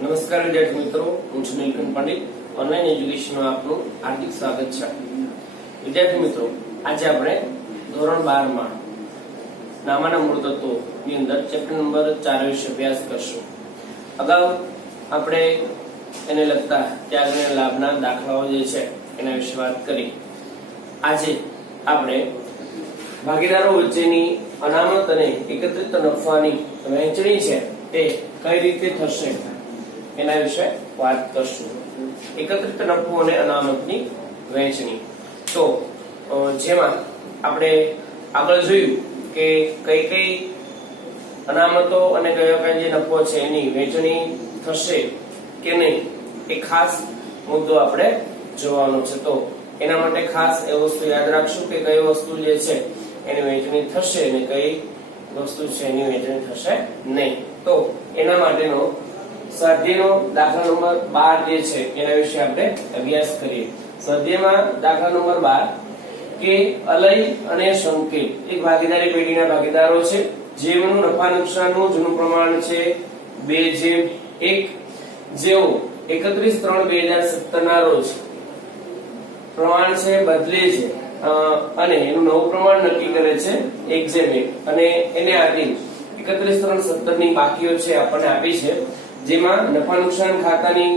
નમસ્કાર વિદ્યાર્થી મિત્રો, હું છું નીલકંઠ પંડિત. ઓનલાઈન એજ્યુકેશનમાં આપનું હાર્દિક સ્વાગત છે. વિદ્યાર્થી મિત્રો, આજે આપણે ધોરણ 12 માં નામાના મૂળ તત્વોની અંદર ચેપ્ટર નંબર 4 વિશે અભ્યાસ કરશું. અગાઉ આપણે એને લગતા ત્યાગ અને લાભના દાખલાઓ જે છે એના વિશે વાત કરી. આજે આપણે ભાગીદારો વચ્ચેની અનામત અને એકત્રિત નફાની વહેંચણી છે તે કઈ રીતે થશે એના વિશે વાત કરશું. એકત્રિત નફો અને અનામતની વહેંચણી. તો જેમાં આપણે આગળ જોયું કે કઈ કઈ અનામતો અને કયો કયો જે નફો છે એની વહેંચણી થશે કે નહીં એ ખાસ મુદ્દો આપણે જોવાનો છે. તો એના માટે ખાસ એ વસ્તુ યાદ રાખશું કે કઈ વસ્તુ જે છે એની વહેંચણી થશે અને કઈ વસ્તુ છે એની વહેંચણી થશે નહીં. તો એના માટેનો સ્વાધ્યાયનો દાખલા નંબર 12 જે છે એના વિશે આપણે અભ્યાસ કરીએ. સ્વાધ્યાયમાં દાખલા નંબર 12 કે અલય અને સંકેત એક ભાગીદારી પેઢીના ભાગીદારો છે જેમનું નફા નુકસાનનું જૂનું પ્રમાણ છે 2:1. જેઓ 31/3/2017 ના રોજ પ્રમાણ છે બદલે છે અને એનું નવું પ્રમાણ નક્કી કરે છે 1:1 અને એને આધીન 31/3/17 ની બાકીઓ છે આપણને આપી છે, જેમાં નફા નુકસાન ખાતાની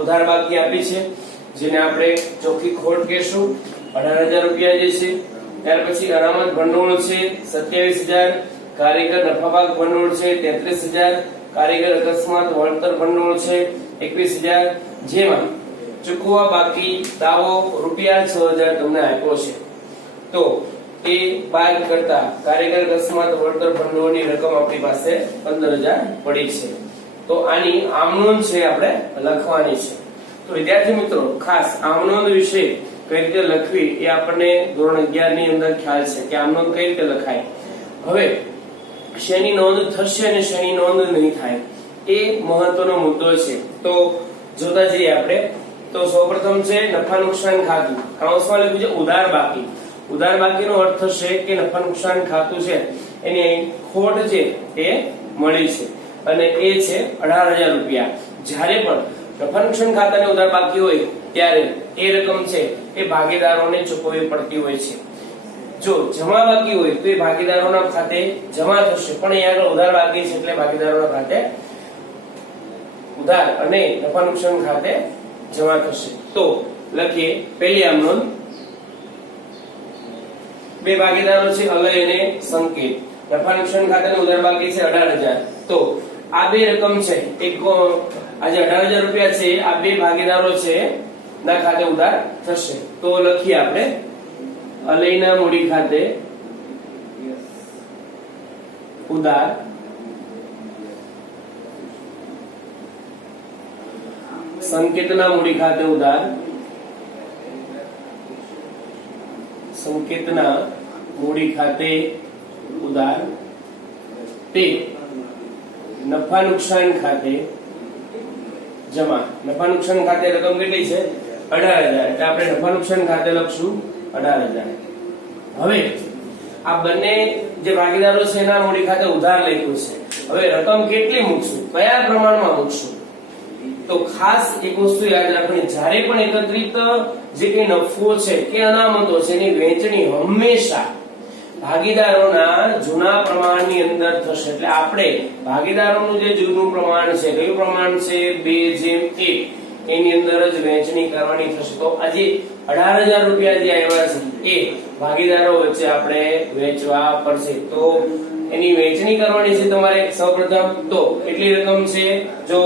ઉધાર બાકી આપી છે જેને આપણે ચોખ્ખી ખોટ કહેશું 18,000 રૂપિયા જે છે. ત્યાર પછી અનામત ભંડોળ છે 27,000, કારીગર નફાભાગ ભંડોળ છે 33,000, કારીગર અકસ્માત વળતર ભંડોળ છે 21,000, જેમાં ચૂકવવા બાકી દાવો રૂપિયા 6,000 તમને આપ્યો છે. તો એ બાદ કરતા કારીગર અકસ્માત વળતર ભંડોળની રકમ આપણી પાસે 15,000 પડી છે. તો આની આમનોંધ છે આપણે લખવાની છે. તો વિદ્યાર્થી મિત્રો, ખાસ આમનોંધ વિશે કઈ રીતે લખવી એ આપણને ધોરણ 11 ની અંદર ખ્યાલ છે કે આમનોંધ કઈ રીતે લખાય. હવે શેની નોંધ થશે અને શેની નોંધ નહીં થાય એ મહત્વનો મુદ્દો છે. તો જોતા જઈએ આપણે. તો સૌપ્રથમ છે નફા નુકસાન ખાતું. કૌંસમાં લખ્યું છે ઉધાર બાકી. ઉધાર બાકીનો અર્થ થશે કે નફા નુકસાન ખાતું છે એની ખોટ છે એ મળી છે અને એ છે 18,000 રૂપિયા. જ્યારે પણ નફા નુકસાન ખાતાની ઉધાર બાકી હોય ત્યારે એ રકમ છે એ ભાગીદારોને ચૂકવવી પડતી હોય છે. જો જમા બાકી હોય તો એ ભાગીદારોના ખાતે જમા થશે, પણ અહીંયા આગળ ઉધાર બાકી છે એટલે ભાગીદારોના ખાતે ઉધાર અને નફા નુકસાન ખાતે જમા થશે. તો લખીએ પહેલી આમનોંધ. બે ભાગીદારો છે અલય અને સંકેત. નફા નુકસાન ખાતાની ઉધાર બાકી છે 18,000. તો આ બે રકમ છે એક આજે 18,000 રૂપિયા છે આ બે ભાગીદારો છે ના ખાતે ઉધાર થશે. તો લખીએ આપણે અલયના મૂડી ખાતે ઉધાર, સંકેતના મૂડી ખાતે ઉધાર, સંકેતના મૂડી ખાતે ઉધાર, તે નફા નુકસાન ખાતે જમા. નફા નુકસાન ખાતે રકમ કેટલી છે 18,000 એટલે આપણે નફા નુકસાન ખાતે લખશું 18,000. હવે આ બંને જે ભાગીદારો છે એના મૂડી ખાતે ઉધાર લખ્યું છે. હવે રકમ કેટલી મૂકશું, કયા પ્રમાણમાં મૂકશું? તો ખાસ એક વસ્તુ યાદ રાખવાની, જ્યારે પણ એકત્રિત જે કઈ નફો છે કે અનામતો છે એની વહેંચણી હંમેશા ભાગીદારોના જૂના પ્રમાણની અંદર થશે. એટલે આપણે ભાગીદારોનું જે જૂનું પ્રમાણ છે કયું પ્રમાણ છે 2:1 એની અંદર જ વહેંચણી કરવાની થશે. તો આજે 18,000 રૂપિયા જે આવ્યા છે એ ભાગીદારો વચ્ચે આપણે વહેંચવા પડશે. તો એની વહેંચણી કરવાની છે તમારે સૌપ્રથમ. તો કેટલી રકમ છે? જો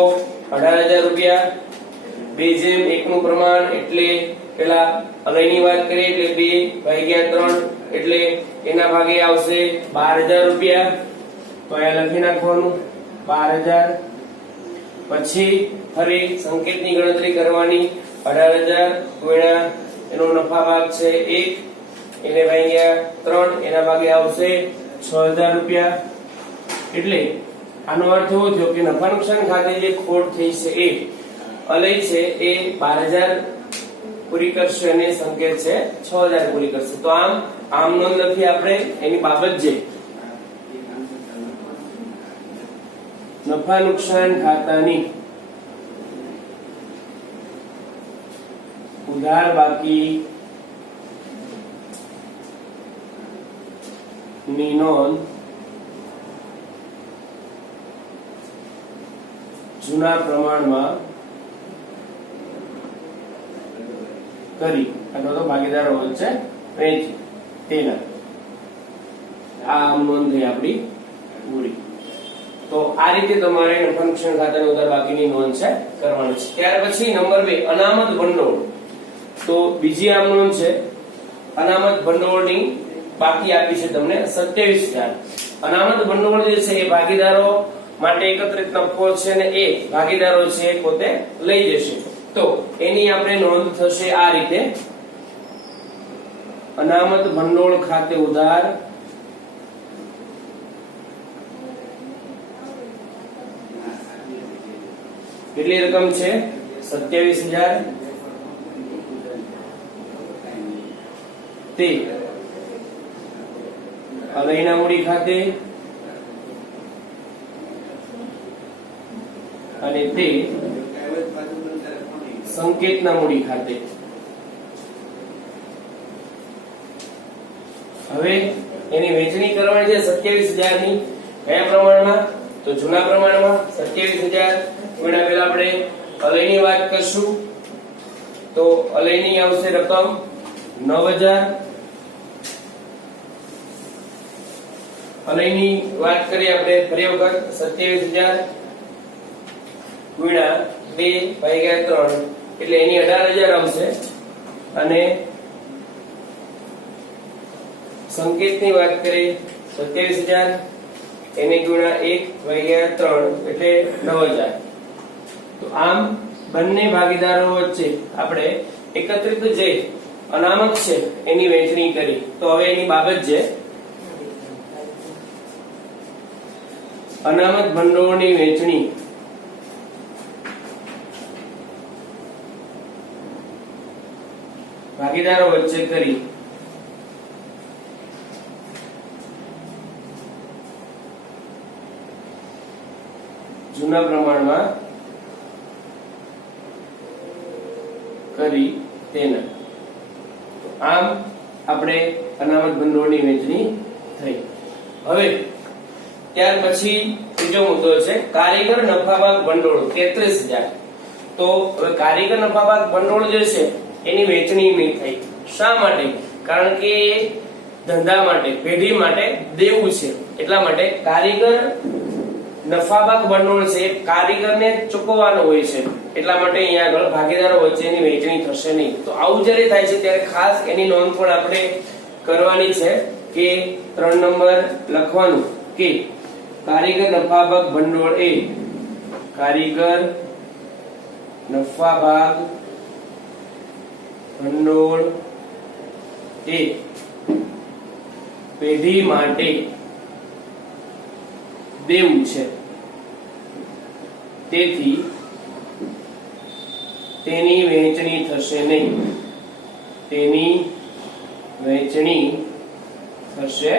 18,000 રૂપિયા 2:1 નું પ્રમાણ એટલે પેલા અલયની વાત કરીએ એટલે 2/3 એટલે એના ભાગે આવશે 12,000 રૂપિયા. તો અહીંયા લખી નાખવાનું 12,000. પછી ફરી સંકેતની ગણતરી કરવાની 18,000 ગુણ્યા એનો નફા ભાગ છે 1 એને ભાગ્યા 3 એના ભાગે આવશે 6,000 રૂપિયા. એટલે આનો અર્થ એવો થયો કે નફા નુકસાન ખાતે જે ખોટ થઈ છે એ અલય છે એ 12,000 પૂરી કરશે અને સંકેત છે 6,000 પૂરી કરશે. તો આમ નોંધ લખી આપણે એની બાબત જે નફા નુકસાન ખાતાની ઉધાર બાકી ની નોંધ જૂના પ્રમાણમાં કરી અથવા તો ભાગીદારો વચ્ચે વહેંચી તેના આ નોંધ થઈ આપણી પૂરી. તો આ રીતે તમારે ફંક્શન ખાતાની ઉધાર બાકીની નોંધ છે કરવાની છે. ત્યાર પછી નંબર 2 અનામત ભંડોળ. તો બીજી આમ નોંધ છે અનામત ભંડોળની બાકી આપી છે તમને 27000. અનામત ભંડોળ જે છે એ ભાગીદારો માટે એકત્રિત નફો છે અને એ ભાગીદારો છે પોતે લઈ જશે. તો એની આપણે નોંધ થશે આ રીતે અનામત ભંડોળ ખાતે ઉધાર કેટલી રકમ છે 27000 તે અલયના મૂડી ખાતે અને તે સંકેતના મૂડી ખાતે. હવે એની વહેંચણી કરવાની છે 27000 ની કયા પ્રમાણમાં? તો જૂના પ્રમાણમાં 27000 ગુણ્યા પેલા આપણે અલયની વાત કરશું તો અલયની આવશે રકમ 9000. અલયની વાત કરીએ આપણે ફરી વખત 27000 ગુણ્યા 2/3 એટલે એની 18000 આવશે. અને સંકેતની વાત કરીએ 27000 એને ગુણ્યા 1/3 એટલે 9000. તો આમ બંને ભાગીદારો વચ્ચે આપણે એકત્રિત જે અનામત છે એની વહેંચણી કરી. તો હવે એની બાબત છે અનામત ભંડોળની વહેંચણી ભાગીદારો વચ્ચે કરી. જૂના પ્રમાણમાં કરી તેના. આમ આપણે અનામત ભંડોળની વહેંચણી થઈ. હવે ત્યાર પછી ત્રીજો મુદ્દો છે કારીગર નફાભાગ ભંડોળ 33000. તો હવે કારીગર નફાભાગ ભંડોળ જે છે એની વહેંચણી નહીં થઈ. શા માટે? કારણ કે ધંધા માટે પેઢી માટે દેવું છે એટલા માટે કારીગર નફાભાગ ભંડોળ છે કારીગરને ચૂકવવાનો હોય છે એટલા માટે અહીંયા આગળ ભાગીદારો વચ્ચેની વહેંચણી થશે નહીં. તો આવું જ્યારે થાય છે ત્યારે ખાસ એની નોંધ પણ આપણે કરવાની છે કે 3 નંબર લખવાનું કે કારીગર નફાભાગ ભંડોળ એ કારીગર નફાભાગ ભંડોળ એ પેઢી માટે દેવું છે તેથી તેની વહેંચણી થશે નહીં. તેની વહેંચણી થશે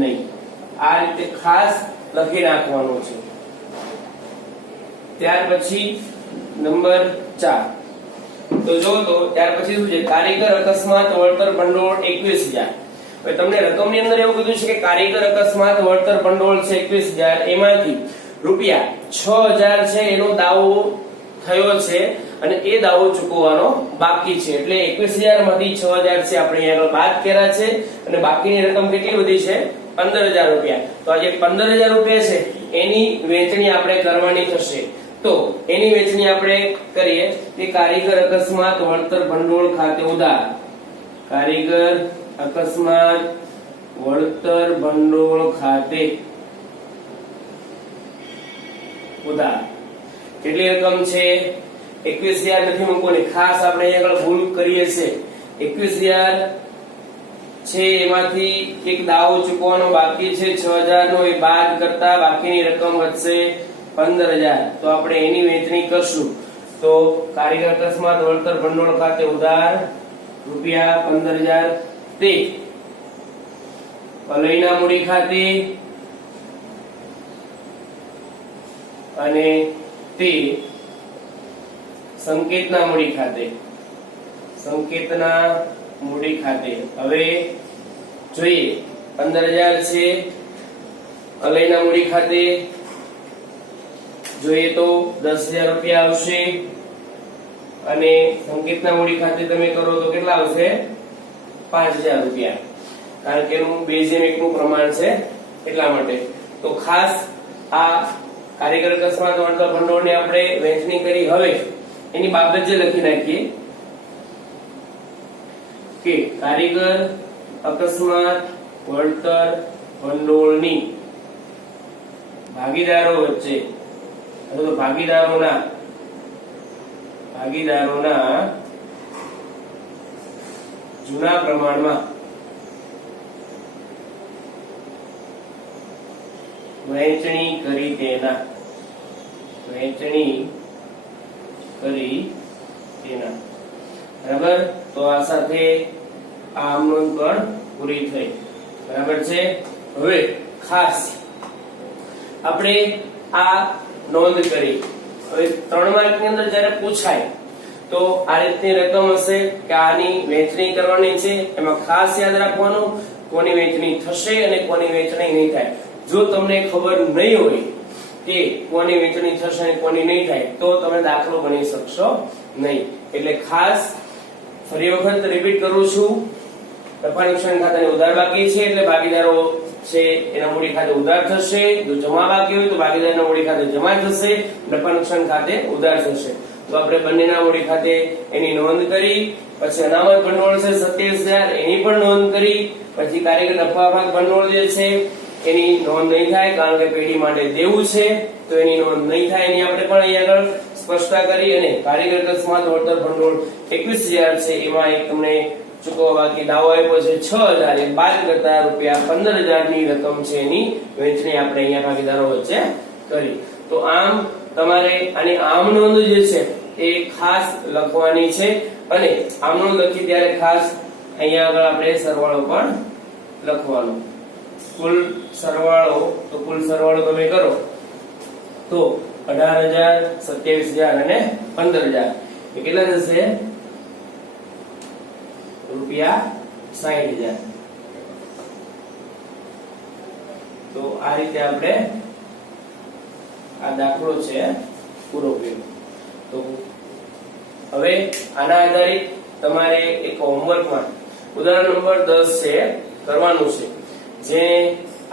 નહીં. આ રીતે ખાસ લખી નાખવાનું છે. ત્યાર પછી નંબર 4 તો જો તો ત્યાર પછી શું છે કારીગર અકસ્માત વળતર ભંડોળ 21000. હવે તમને રકમની અંદર એવું કીધું છે કે કારીગર અકસ્માત વળતર ભંડોળ છે 21000 એમાંથી રૂપિયા 6000 છે એનો દાવો થયો છે અને એ દાવો ચૂકવવાનો બાકી છે એટલે 21000 માંથી 6000 છે આપણે અહીંયા બાદ કર્યા છે અને બાકીની રકમ કેટલી બધી છે 15000 રૂપિયા. તો આ જે 15000 રૂપિયા છે એની વહેંચણી આપણે કરવાની થશે. તો એની વહેંચણી આપણે કરીએ કે કારીગર અકસ્માત વળતર ભંડોળ ખાતે ઉધાર કારીગર અકસ્માત વળતર ભંડોળ ખાતે ઉધાર કેટલી રકમ છે 21000 નથી મૂકવાની. ખાસ આપણે અહીંયા આગળ ભૂલ કરીએ છે 21000 છે એમાંથી એક દાવો ચૂકવવાનો બાકી છે 6000 નો એ બાદ કરતા બાકીની રકમ વધશે 15000. તો આપણે એની વહેંચણી કરશું. તો કારીગર અકસ્માત વળતર ભંડોળ ખાતે ઉધાર રૂપિયા 15000 તે અલયના મૂડી ખાતે અને તે સંકેતના મૂડી ખાતે. સંકેતના મૂડી ખાતે. હવે જોઈએ 15,000 છે અલયના મૂડી ખાતે. જોઈએ તો 10,000 રૂપિયા આવશે અને સંકેતના મૂડી ખાતે તમે કરો તો કેટલા આવશે? 5,000 રૂપિયા, કારણ કે એનું 2:1 નું પ્રમાણ છે એટલા માટે. તો ખાસ આ કારીગર અકસ્માત વળતર ભંડોળની આપણે વહેંચણી કરી. હવે એની બાબત જે લખી નાખીએ કે કારીગર અકસ્માત વળતર ભંડોળની ભાગીદારો વચ્ચે અથવા તો ભાગીદારોના જૂના પ્રમાણમાં વહેંચણી કરી તેના બરાબર. તો આ સાથે આ નોંધ પણ પૂરી થઈ. બરાબર છે. હવે ખાસ આપણે આ નોંધ કરી. હવે 3 માર્કની અંદર જ્યારે પૂછાય તો આ રીતની રકમ હશે કે આની વહેંચણી કરવાની છે. એમાં ખાસ યાદ રાખવાનું કોની વહેંચણી થશે અને કોની વહેંચણી નહીં થાય. જો તમને ખબર નહીં હોય કે કોની વહેંચણી થશે અને કોની નહીં થાય તો તમે દાખલો ગણી શકશો નહીં. એટલે ખાસ ફરી વખત રિપીટ કરું છું, નફા નુકસાન ખાતાની ઉધાર બાકી છે એટલે ભાગીદારો છે એના મૂડી ખાતે ઉધાર થશે. જો જમા બાકી હોય તો ભાગીદારના મૂડી ખાતે જમા થશે, નફા નુકસાન ખાતે ઉધાર થશે. તો આપણે બંનેના મૂડી ખાતે એની નોંધ કરી. પછી અનામત ભંડોળ છે 27,000 એની પણ નોંધ કરી. પછી કારીગર નફા ભાગ ભંડોળ જે છે એની નોંધ નહીં થાય કારણ કે પેઢી માટે દેવું છે તો એની નોંધ નહીં થાય. એની આપણે પણ અહીંયા આગળ સ્પષ્ટતા કરી. અને કારીગર અકસ્માત વળતર ભંડોળ 21,000 છે એમાં એક તમને ચૂકવવા બાકી દાવો આપ્યો છે 6,000 એ બાદ કરતા રૂપિયા 15,000 ની રકમ છે એની વહેંચણી આપણે અહીંયા ભાગીદારો વચ્ચે કરી. તો આમ તમારે આની આમ નોંધ જે છે એ ખાસ લખવાની છે. અને આમ નોંધ લખી ત્યારે ખાસ અહીંયા આગળ આપણે સરવાળો પણ લખવાનો. કુલ સરવાળો તમે કરો તો 18,000 27,000 અને 15,000 એ કેટલા થશે? ₹60,000. તો આ રીતે આપણે આ દાખલો છે પૂરો કર્યો. તો હવે આના આધારિત તમારે એક હોમવર્કમાં ઉદાહરણ નંબર 10 છે કરવાનું છે, જે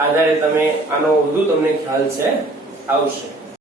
આધારે તમે આનો વધુ તમને ખ્યાલ છે આવશે.